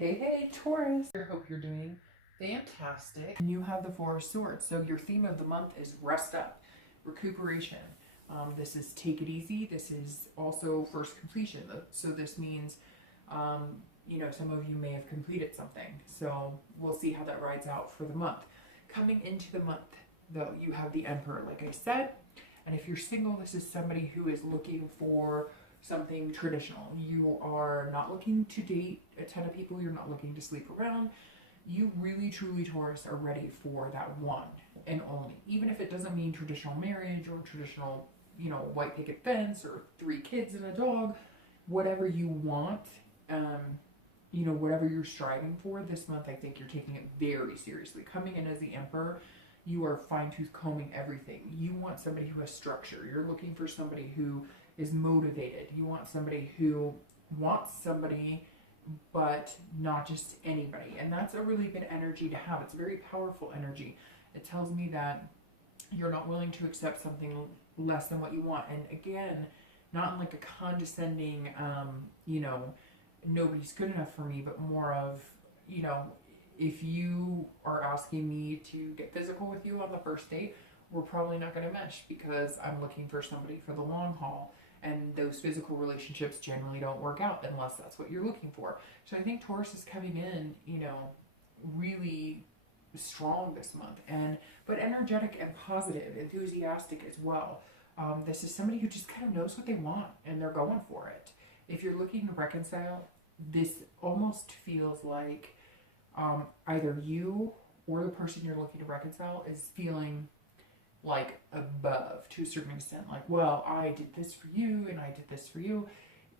Hey, Taurus. I hope you're doing fantastic. And you have the Four of Swords. So your theme of the month is rest up, recuperation. This is take it easy. This is also first completion. So this means, some of you may have completed something. So we'll see how that rides out for the month. Coming into the month, though, you have the Emperor, like I said. And if you're single, this is somebody who is looking for something traditional. You are not looking to date a ton of people. You're not looking to sleep around. You really, truly, Taurus, are ready for that one and only. Even if it doesn't mean traditional marriage or traditional, white picket fence or 3 kids and a dog, whatever you want, whatever you're striving for this month, I think you're taking it very seriously. Coming in as the Emperor, you are fine-tooth combing everything. You want somebody who has structure. You're looking for somebody who is motivated. You want somebody who wants somebody, but not just anybody. And that's a really good energy to have. It's a very powerful energy. It tells me that you're not willing to accept something less than what you want. And again, not in like a condescending, nobody's good enough for me, but more of, if you are asking me to get physical with you on the first date, we're probably not going to mesh because I'm looking for somebody for the long haul. And those physical relationships generally don't work out unless that's what you're looking for. So I think Taurus is coming in, really strong this month, but energetic and positive, enthusiastic as well. This is somebody who just kind of knows what they want and they're going for it. If you're looking to reconcile, this almost feels like either you or the person you're looking to reconcile is feeling like above to a certain extent, like, well, I did this for you and I did this for you.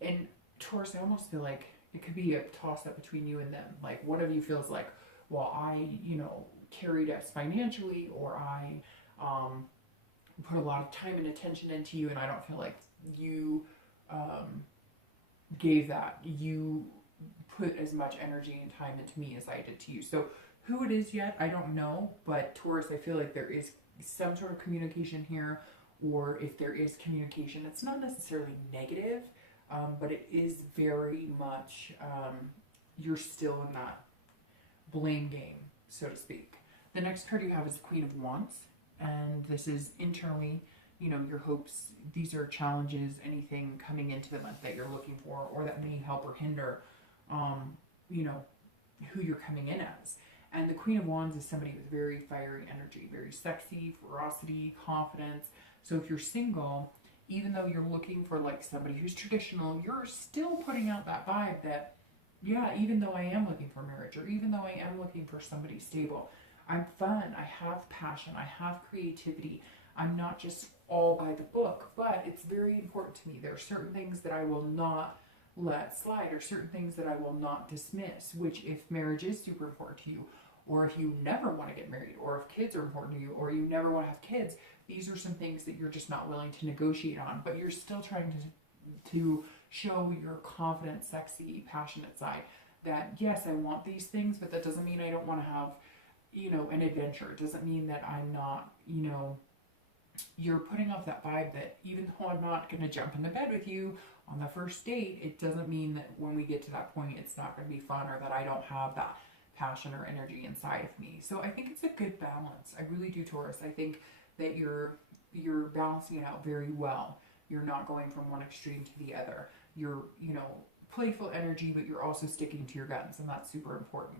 And Taurus, I almost feel like it could be a toss up between you and them. Like one of you feels like, well, I carried us financially, or I put a lot of time and attention into you, and I don't feel like you gave that. You put as much energy and time into me as I did to you. So who it is yet, I don't know, but Taurus, I feel like there is some sort of communication here, or if there is communication, it's not necessarily negative, but it is very much, you're still in that blame game, so to speak. The next card you have is the Queen of Wands, and this is internally, your hopes. These are challenges, anything coming into the month that you're looking for, or that may help or hinder, who you're coming in as. And the Queen of Wands is somebody with very fiery energy, very sexy, ferocity, confidence. So if you're single, even though you're looking for like somebody who's traditional, you're still putting out that vibe that, yeah, even though I am looking for marriage, or even though I am looking for somebody stable, I'm fun, I have passion, I have creativity. I'm not just all by the book, but it's very important to me. There are certain things that I will not let slide, or certain things that I will not dismiss, which if marriage is super important to you, or if you never want to get married, or if kids are important to you, or you never want to have kids, these are some things that you're just not willing to negotiate on, but you're still trying to show your confident, sexy, passionate side that, yes, I want these things, but that doesn't mean I don't want to have, an adventure. It doesn't mean that I'm not, you're putting off that vibe that even though I'm not going to jump in the bed with you on the first date, it doesn't mean that when we get to that point, it's not going to be fun, or that I don't have that passion or energy inside of me. So I think it's a good balance. I really do, Taurus. I think that you're balancing it out very well. You're not going from one extreme to the other. You're, playful energy, but you're also sticking to your guns, and that's super important.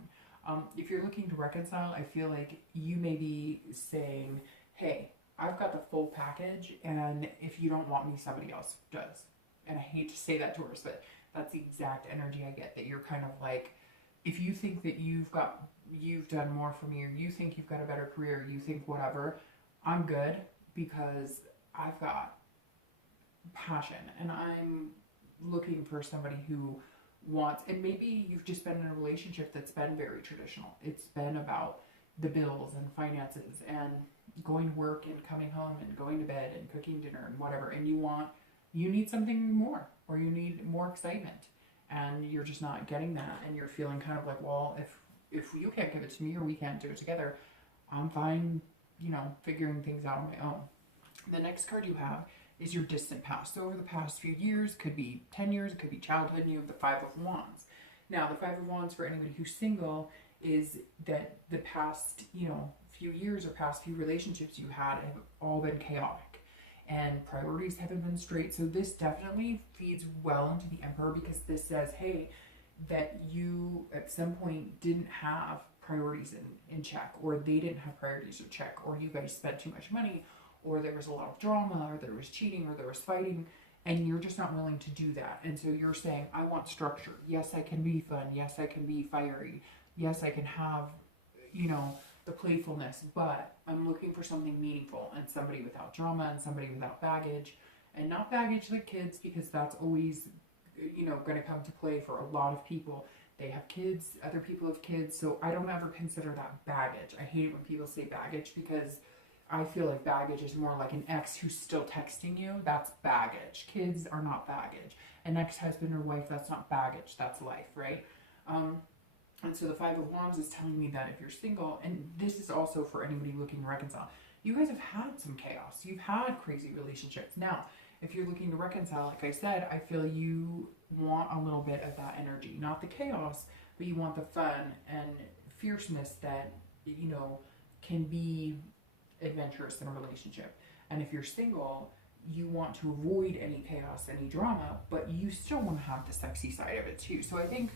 If you're looking to reconcile, I feel like you may be saying, hey, I've got the full package, and if you don't want me, somebody else does. And I hate to say that, Taurus, but that's the exact energy I get, that you're kind of like, if you think that you've done more for me, or you think you've got a better career, you think whatever, I'm good because I've got passion, and I'm looking for somebody who wants, and maybe you've just been in a relationship that's been very traditional. It's been about the bills and finances and going to work and coming home and going to bed and cooking dinner and whatever, and you need something more, or you need more excitement, and you're just not getting that, and you're feeling kind of like, well, if you can't give it to me, or we can't do it together, I'm fine, figuring things out on my own. The next card you have is your distant past. So over the past few years, could be 10 years, it could be childhood, and you have the Five of Wands. Now, the Five of Wands for anybody who's single is that the past, few years or past few relationships you had have all been chaotic and priorities haven't been straight. So this definitely feeds well into the Emperor, because this says, hey, that you at some point didn't have priorities in check, or they didn't have priorities in check, or you guys spent too much money, or there was a lot of drama, or there was cheating, or there was fighting, and you're just not willing to do that. And so you're saying, I want structure. Yes, I can be fun. Yes, I can be fiery. Yes, I can have, the playfulness, but I'm looking for something meaningful and somebody without drama and somebody without baggage, and not baggage like kids, because that's always, going to come to play for a lot of people. They have kids, other people have kids, so I don't ever consider that baggage. I hate it when people say baggage, because I feel like baggage is more like an ex who's still texting you. That's baggage. Kids are not baggage. An ex-husband or wife, that's not baggage. That's life, right? And so the Five of Wands is telling me that if you're single, and this is also for anybody looking to reconcile, you guys have had some chaos. You've had crazy relationships. Now, if you're looking to reconcile, like I said, I feel you want a little bit of that energy. Not the chaos, but you want the fun and fierceness that, can be adventurous in a relationship. And if you're single, you want to avoid any chaos, any drama, but you still want to have the sexy side of it too. So I think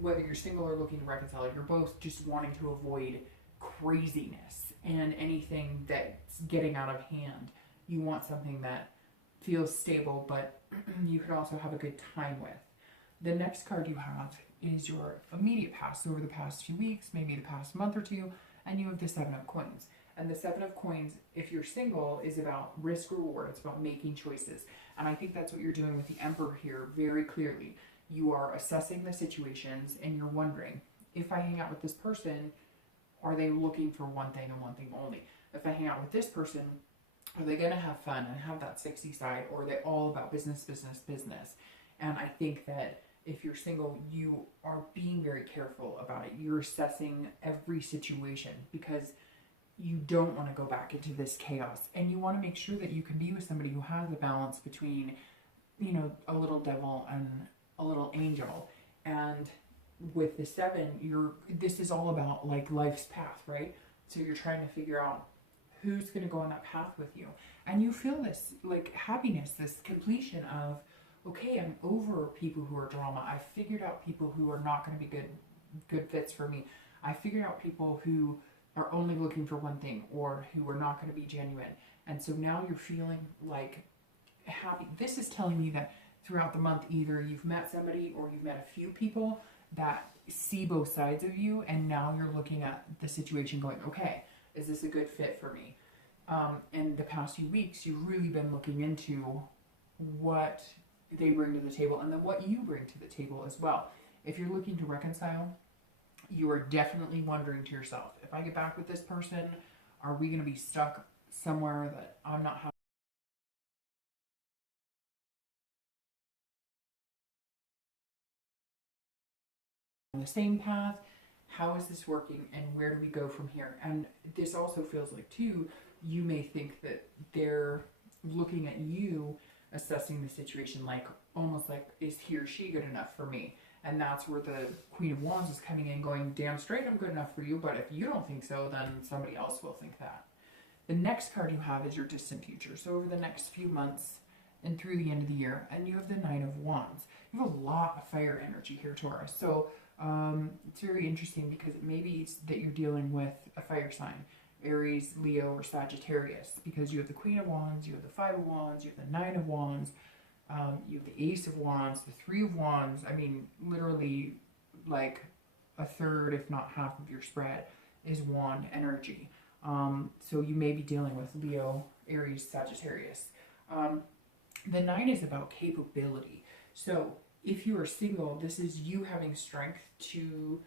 whether you're single or looking to reconcile, you're both just wanting to avoid craziness and anything that's getting out of hand. You want something that feels stable, but you could also have a good time with. The next card you have is your immediate past, so over the past few weeks, maybe the past month or two, and you have the Seven of Coins. And the Seven of Coins, if you're single, is about risk reward. It's about making choices. And I think that's what you're doing with the Emperor here very clearly. You are assessing the situations and you're wondering, if I hang out with this person, are they looking for one thing and one thing only? If I hang out with this person, are they going to have fun and have that sexy side, or are they all about business, business, business? And I think that if you're single, you are being very careful about it. You're assessing every situation, because you don't want to go back into this chaos, and you want to make sure that you can be with somebody who has a balance between, a little devil and a little angel. And with the Seven, this is all about like life's path, right? So you're trying to figure out who's going to go on that path with you, and you feel this like happiness, this completion of, okay, I'm over people who are drama. I figured out people who are not going to be good fits for me. I figured out people who are only looking for one thing, or who are not going to be genuine. And so now you're feeling like happy. This is telling me that throughout the month, either you've met somebody or you've met a few people that see both sides of you, and now you're looking at the situation going, okay, is this a good fit for me? In the past few weeks, you've really been looking into what they bring to the table, and then what you bring to the table as well. If you're looking to reconcile, you are definitely wondering to yourself, if I get back with this person, are we going to be stuck somewhere that I'm not happy on the same path? How is this working, and where do we go from here? And this also feels like too, you may think that they're looking at you, assessing the situation like, almost like, is he or she good enough for me? And that's where the Queen of Wands is coming in going, damn straight, I'm good enough for you, but if you don't think so, then somebody else will think that. The next card you have is your distant future. So over the next few months and through the end of the year, and you have the Nine of Wands. You have a lot of fire energy here, Taurus. So it's very interesting, because it may be that you're dealing with a fire sign, Aries, Leo, or Sagittarius, because you have the Queen of Wands, you have the Five of Wands, you have the Nine of Wands, you have the Ace of Wands, the Three of Wands. I mean, literally like a third, if not half of your spread is wand energy. So you may be dealing with Leo, Aries, Sagittarius. The Nine is about capability. So if you are single, this is you having strength to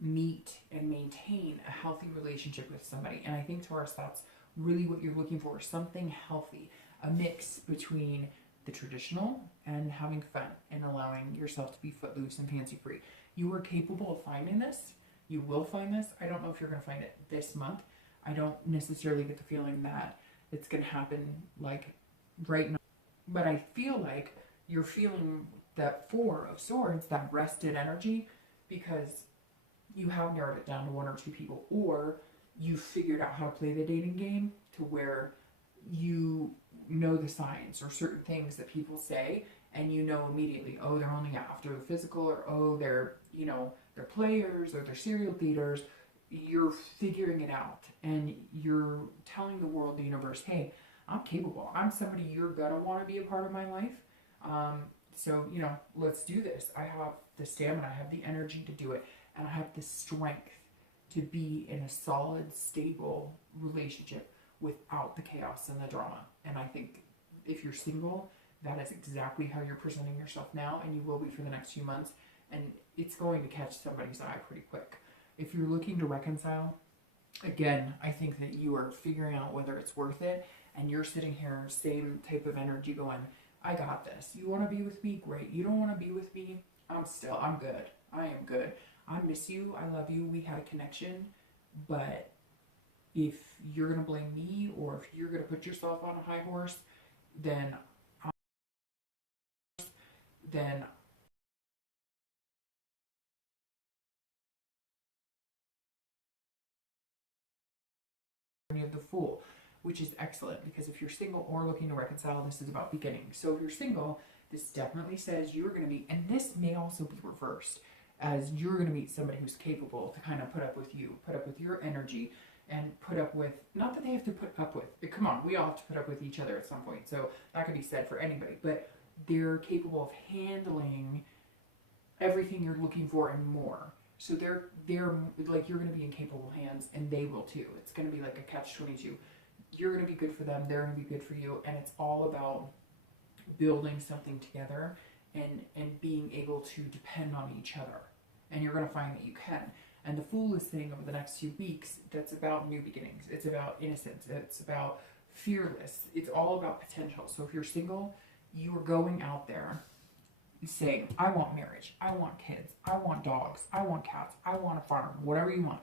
meet and maintain a healthy relationship with somebody. And I think, Taurus, that's really what you're looking for, something healthy, a mix between the traditional and having fun and allowing yourself to be footloose and fancy free. You are capable of finding this. You will find this. I don't know if you're going to find it this month. I don't necessarily get the feeling that it's going to happen like right now, but I feel like you're feeling that Four of Swords, that rested energy, because you have narrowed it down to 1 or 2 people, or you figured out how to play the dating game to where you know the signs or certain things that people say, and you know immediately, oh, they're only after the physical, or oh, they're, you know, they're players, or they're serial daters. You're figuring it out, and you're telling the world, the universe, hey, I'm capable. I'm somebody you're gonna want to be a part of my life. So, you know, let's do this. I have the stamina, I have the energy to do it, and I have the strength to be in a solid, stable relationship without the chaos and the drama. And I think if you're single, that is exactly how you're presenting yourself now, and you will be for the next few months, and it's going to catch somebody's eye pretty quick. If you're looking to reconcile, again, I think that you are figuring out whether it's worth it, and you're sitting here, same type of energy going, I got this. You want to be with me? Great. You don't want to be with me? I'm good. I am good. I miss you. I love you. We had a connection. But if you're going to blame me, or if you're going to put yourself on a high horse, then of the Fool, which is excellent, because if you're single or looking to reconcile, this is about beginning. So if you're single, this definitely says you're going to meet, and this may also be reversed, as you're going to meet somebody who's capable to kind of put up with you, put up with your energy, and put up with, not that they have to put up with, come on, we all have to put up with each other at some point, so that could be said for anybody, but they're capable of handling everything you're looking for and more. So they're like, you're going to be in capable hands, and they will too. It's going to be like a catch-22. You're going to be good for them, they're going to be good for you, and it's all about building something together and being able to depend on each other. And you're going to find that you can. And the Fool is saying over the next few weeks, that's about new beginnings. It's about innocence. It's about fearless. It's all about potential. So if you're single, you are going out there saying, I want marriage, I want kids, I want dogs, I want cats, I want a farm, whatever you want.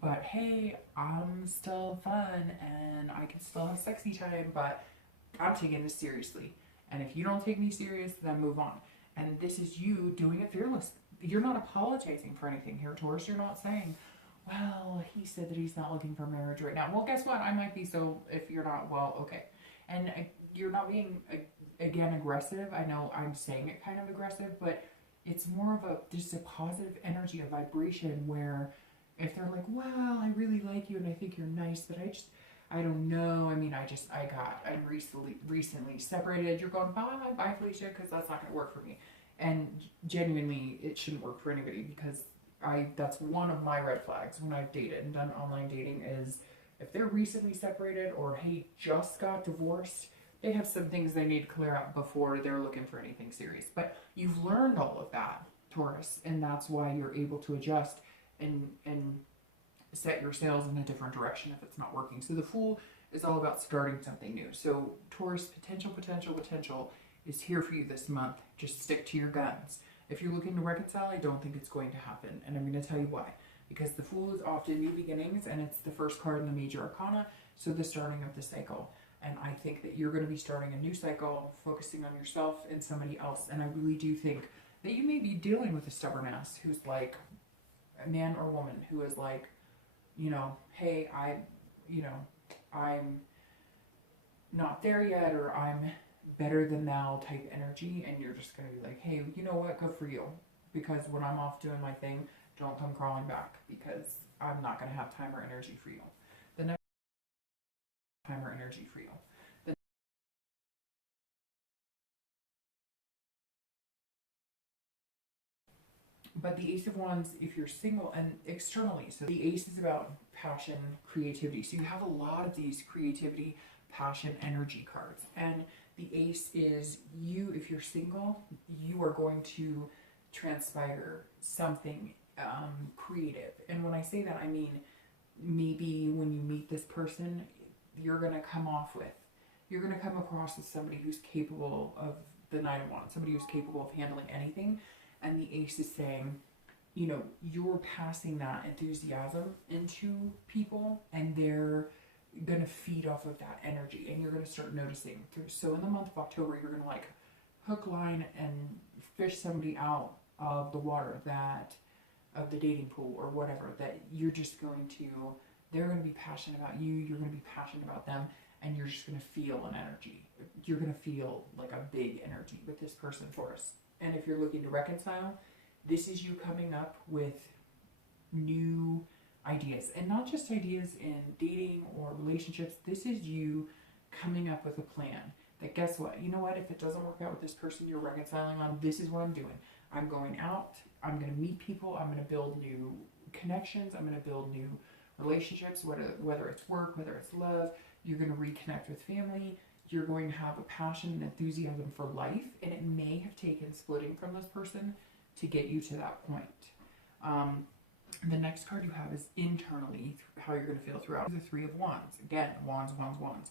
But hey, I'm still fun, and I can still have sexy time, but I'm taking this seriously. And if you don't take me serious, then move on. And this is you doing it fearless. You're not apologizing for anything here, Taurus. You're not saying, well, he said that he's not looking for marriage right now. Well, guess what? I might be, so if you're not, well, okay. And you're not being, again, aggressive. I know I'm saying it kind of aggressive, but it's more of just a positive energy, a vibration, where if they're like, well, I really like you and I think you're nice, but I don't know. I mean, I'm recently separated. You're going, bye, Felicia, because that's not going to work for me. And genuinely, it shouldn't work for anybody, because that's one of my red flags when I've dated and done online dating, is if they're recently separated, or hey, just got divorced, they have some things they need to clear up before they're looking for anything serious. But you've learned all of that, Taurus, and that's why you're able to adjust and set your sails in a different direction if it's not working. So the Fool is all about starting something new. So Taurus, potential is here for you this month. Just stick to your guns. If you're looking to reconcile, I don't think it's going to happen, and I'm going to tell you why. Because the Fool is often new beginnings, and it's the first card in the major arcana, so the starting of the cycle. And I think that you're going to be starting a new cycle, focusing on yourself and somebody else. And I really do think that you may be dealing with a stubborn ass who's like, a man or woman who is like, you know, hey, I'm not there yet, or I'm better than thou type energy. And you're just going to be like, hey, you know what? Good for you. Because when I'm off doing my thing, don't come crawling back, because I'm not going to have time or energy for you. The next time or energy for you. But the Ace of Wands, if you're single and externally, so the Ace is about passion, creativity. So you have a lot of these creativity, passion, energy cards. And the Ace is you, if you're single, you are going to transpire something creative. And when I say that, I mean, maybe when you meet this person, you're going to come across as somebody who's capable of the Nine of Wands, somebody who's capable of handling anything. And the Ace is saying, you know, you're passing that enthusiasm into people, and they're going to feed off of that energy, and you're going to start noticing. So in the month of October, you're going to like, hook, line, and fish somebody out of the water, that of the dating pool or whatever, that you're just going to, they're going to be passionate about you, you're going to be passionate about them, and you're just going to feel an energy. You're going to feel like a big energy with this person, Taurus. And if you're looking to reconcile, this is you coming up with new ideas, and not just ideas in dating or relationships. This is you coming up with a plan that, guess what, you know what, if it doesn't work out with this person you're reconciling on, this is what I'm doing. I'm going out, I'm going to meet people, I'm going to build new connections, I'm going to build new relationships, whether it's work, whether it's love. You're going to reconnect with family. You're going to have a passion and enthusiasm for life, and it may have taken splitting from this person to get you to that point. The next card you have is internally, how you're going to feel throughout. The Three of Wands. Again, wands, wands, wands.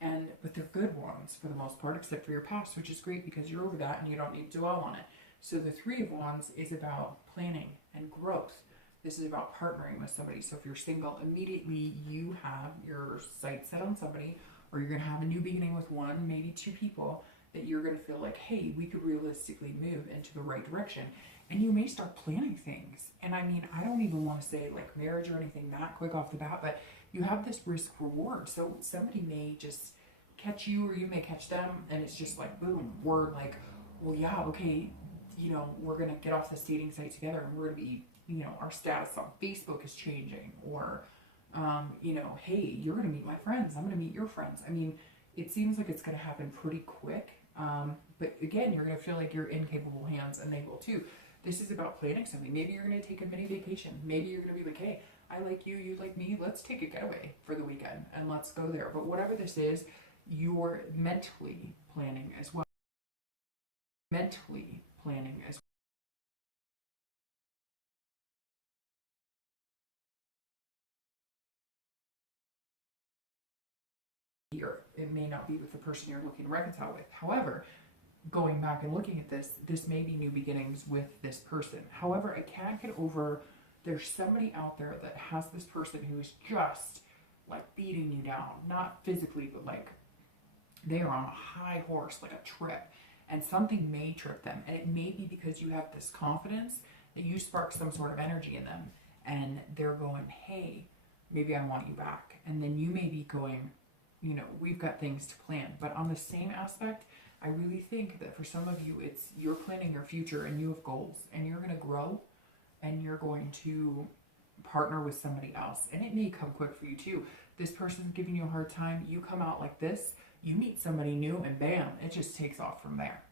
But they're good wands for the most part, except for your past, which is great because you're over that and you don't need to dwell on it. So the Three of Wands is about planning and growth. This is about partnering with somebody. So if you're single, immediately you have your sights set on somebody, or you're going to have a new beginning with one, maybe two people, that you're going to feel like, hey, we could realistically move into the right direction. And you may start planning things. And I mean, I don't even want to say like marriage or anything that quick off the bat, but you have this risk reward. So somebody may just catch you, or you may catch them, and it's just like, boom, we're like, well, yeah, okay, you know, we're going to get off this dating site together, and we're going to be, you know, our status on Facebook is changing, or, you know, hey, you're going to meet my friends, I'm going to meet your friends. I mean, it seems like it's going to happen pretty quick. But again, you're going to feel like you're in capable hands, and they will too. This is about planning something. Maybe you're going to take a mini vacation. Maybe you're going to be like, hey, I like you, you like me, let's take a getaway for the weekend and let's go there. But whatever this is, you're mentally planning as well. Mentally planning as well. Here, it may not be with the person you're looking to reconcile with. However, going back and looking at this, this may be new beginnings with this person. However, I can't get over, there's somebody out there that has this person who is just like beating you down, not physically, but like they are on a high horse, like a trip, and something may trip them. And it may be because you have this confidence that you spark some sort of energy in them, and they're going, hey, maybe I want you back. And then you may be going, you know, we've got things to plan. But on the same aspect, I really think that for some of you, it's you're planning your future and you have goals, and you're going to grow, and you're going to partner with somebody else. And it may come quick for you too. This person's giving you a hard time. You come out like this, you meet somebody new, and bam, it just takes off from there.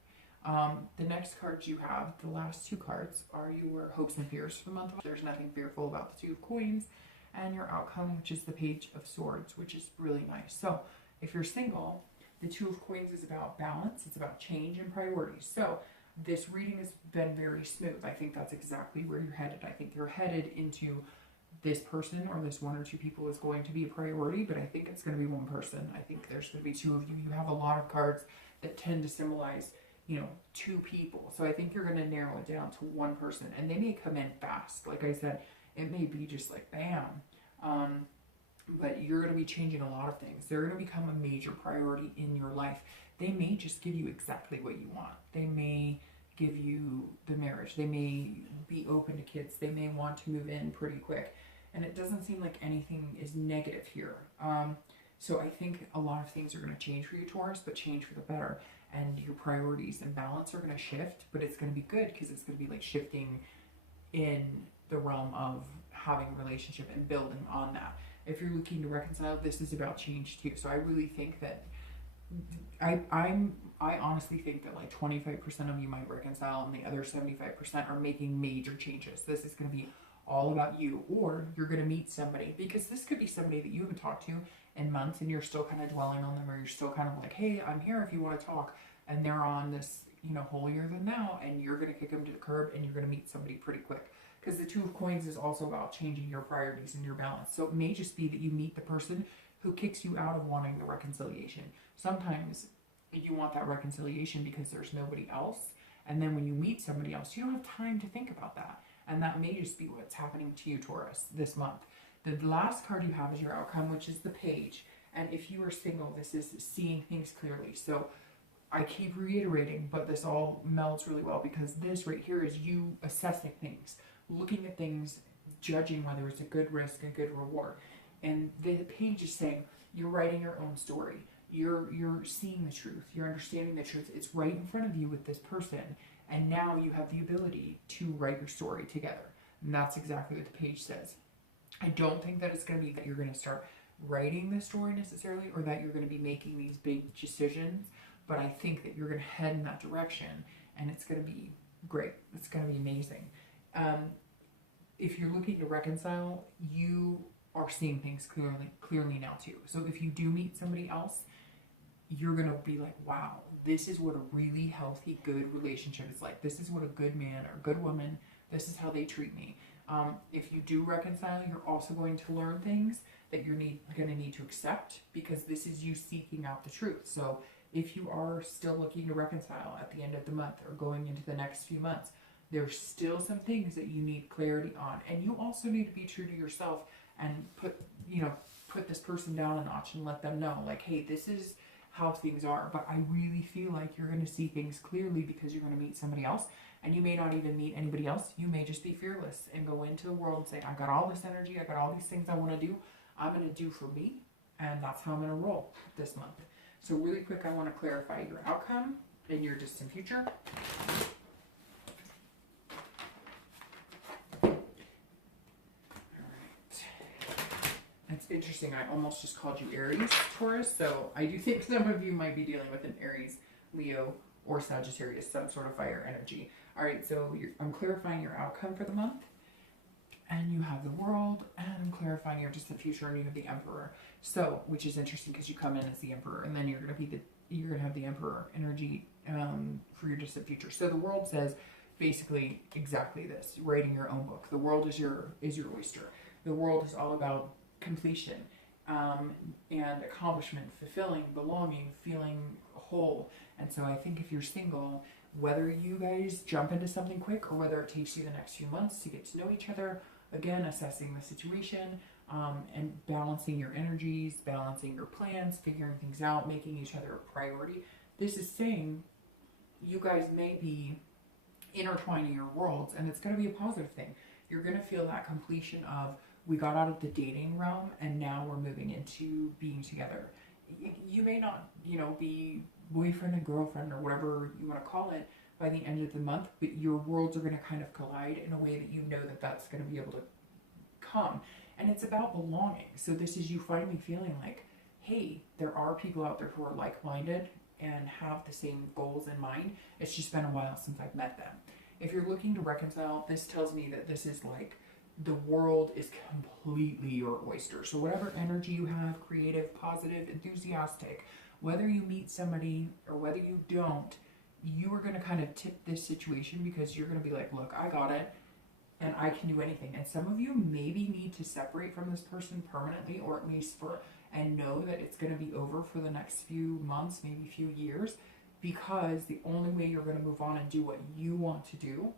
The next cards you have, the last two cards, are your hopes and fears for the month. There's nothing fearful about the Two of Coins, and your outcome, which is the Page of Swords, which is really nice. So if you're single, the Two of Coins is about balance. It's about change and priorities. So this reading has been very smooth. I think that's exactly where you're headed. I think you're headed into this person, or this one or two people is going to be a priority, but I think it's going to be one person. I think there's going to be two of you. You have a lot of cards that tend to symbolize, you know, two people. So I think you're going to narrow it down to one person, and they may come in fast. Like I said, it may be just like bam. But you're going to be changing a lot of things. They're going to become a major priority in your life. They may just give you exactly what you want. They may give you the marriage. They may be open to kids. They may want to move in pretty quick. And it doesn't seem like anything is negative here. So I think a lot of things are going to change for you, Taurus, but change for the better. And your priorities and balance are going to shift, but it's going to be good because it's going to be like shifting in the realm of having a relationship and building on that. If you're looking to reconcile, this is about change too. So I really think that I honestly think that like 25% of you might reconcile, and the other 75% are making major changes. This is going to be all about you, or you're going to meet somebody, because this could be somebody that you haven't talked to in months, and you're still kind of dwelling on them, or you're still kind of like, hey, I'm here if you want to talk, and they're on this, you know, holier than thou, and you're going to kick them to the curb, and you're going to meet somebody pretty quick. Because the Two of Coins is also about changing your priorities and your balance. So it may just be that you meet the person who kicks you out of wanting the reconciliation. Sometimes you want that reconciliation because there's nobody else. And then when you meet somebody else, you don't have time to think about that. And that may just be what's happening to you, Taurus, this month. The last card you have is your outcome, which is the Page. And if you are single, this is seeing things clearly. So I keep reiterating, but this all melds really well because this right here is you assessing things, looking at things, judging whether it's a good risk, a good reward. And the page is saying you're writing your own story. You're seeing the truth. You're understanding the truth. It's right in front of you with this person. And now you have the ability to write your story together. And that's exactly what the page says. I don't think that it's going to be that you're going to start writing the story necessarily, or that you're going to be making these big decisions. But I think that you're going to head in that direction, and it's going to be great. It's going to be amazing. If you're looking to reconcile, you are seeing things clearly now too. So if you do meet somebody else, you're going to be like, wow, this is what a really healthy, good relationship is like. This is what a good man or good woman, this is how they treat me. If you do reconcile, you're also going to learn things that you're going to need to accept, because this is you seeking out the truth. So if you are still looking to reconcile at the end of the month or going into the next few months, there's still some things that you need clarity on. And you also need to be true to yourself and put this person down a notch and let them know, like, hey, this is how things are, but I really feel like you're going to see things clearly because you're going to meet somebody else, and you may not even meet anybody else. You may just be fearless and go into the world and say, I got all this energy, I got all these things I want to do, I'm going to do for me, and that's how I'm going to roll this month. So really quick, I want to clarify your outcome in your distant future. It's interesting, I almost just called you Aries, Taurus, so I do think some of you might be dealing with an Aries, Leo, or Sagittarius, some sort of fire energy. All right, so I'm clarifying your outcome for the month, and you have the World, and I'm clarifying your distant future, and you have the Emperor. So, which is interesting because you come in as the Emperor, and then you're gonna have the Emperor energy for your distant future. So the World says basically exactly this: writing your own book. The World is your oyster. The World is all about completion and accomplishment, fulfilling, belonging, feeling whole. And so I think if you're single, whether you guys jump into something quick or whether it takes you the next few months to get to know each other, again, assessing the situation and balancing your energies, balancing your plans, figuring things out, making each other a priority. This is saying you guys may be intertwining your worlds, and it's going to be a positive thing. You're going to feel that completion of, we got out of the dating realm and now we're moving into being together. You may not, be boyfriend and girlfriend or whatever you want to call it by the end of the month, but your worlds are going to kind of collide in a way that you know that that's going to be able to come. And it's about belonging. So this is you finally feeling like, hey, there are people out there who are like-minded and have the same goals in mind. It's just been a while since I've met them. If you're looking to reconcile, this tells me that this is like, the world is completely your oyster. So whatever energy you have, creative, positive, enthusiastic, whether you meet somebody or whether you don't, you are going to kind of tip this situation because you're going to be like, look, I got it and I can do anything. And some of you maybe need to separate from this person permanently, or at least and know that it's going to be over for the next few months, maybe few years, because the only way you're going to move on and do what you want to do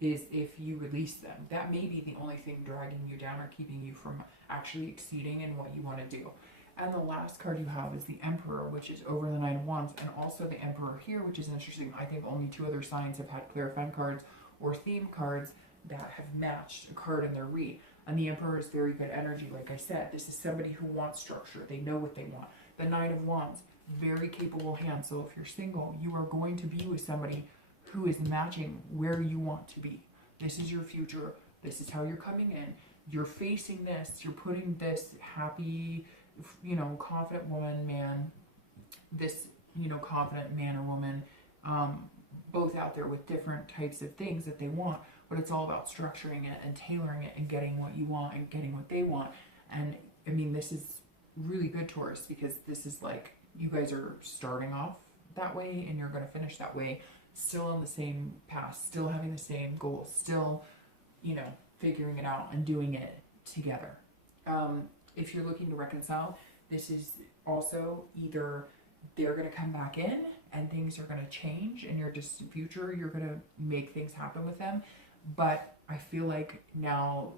is if you release them. That may be the only thing dragging you down or keeping you from actually exceeding in what you want to do. And the last card you have is the Emperor, which is over the Nine of Wands, and also the Emperor here, which is interesting. I think only 2 other signs have had clarifying cards or theme cards that have matched a card in their read. And the Emperor is very good energy. Like I said, this is somebody who wants structure. They know what they want. The Nine of Wands, very capable hand. So if you're single, you are going to be with somebody who is matching where you want to be. This is your future. This is how you're coming in. You're facing this. You're putting this happy, confident woman, man, this, confident man or woman, both out there with different types of things that they want, but it's all about structuring it and tailoring it and getting what you want and getting what they want. And I mean, this is really good, Taurus, because this is like, you guys are starting off that way and you're going to finish that way, still on the same path, still having the same goals, still, figuring it out and doing it together. If you're looking to reconcile, this is also either they're going to come back in and things are going to change in your distant future, you're going to make things happen with them. But I feel like now,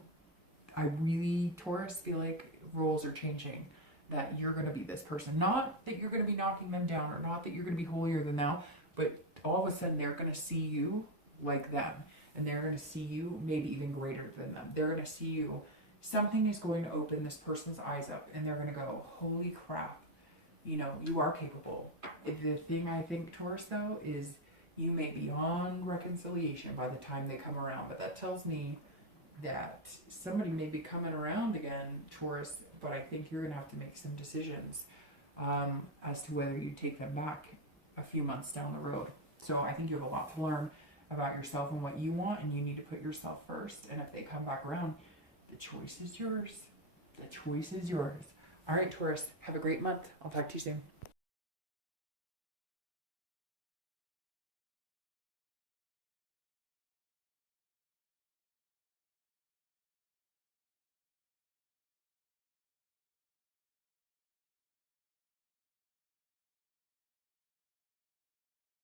I really, Taurus, feel like roles are changing. that you're going to be this person. Not that you're going to be knocking them down, or not that you're going to be holier than thou, but all of a sudden they're going to see you like them. And they're going to see you maybe even greater than them. They're going to see you. Something is going to open this person's eyes up, and they're going to go, holy crap, you know, you are capable. The thing I think, Taurus, though, is you may be on reconciliation by the time they come around. But that tells me that somebody may be coming around again, Taurus, but I think you're going to have to make some decisions as to whether you take them back a few months down the road. So I think you have a lot to learn about yourself and what you want, and you need to put yourself first. And if they come back around, the choice is yours. The choice is yours. All right, Taurus, have a great month. I'll talk to you soon.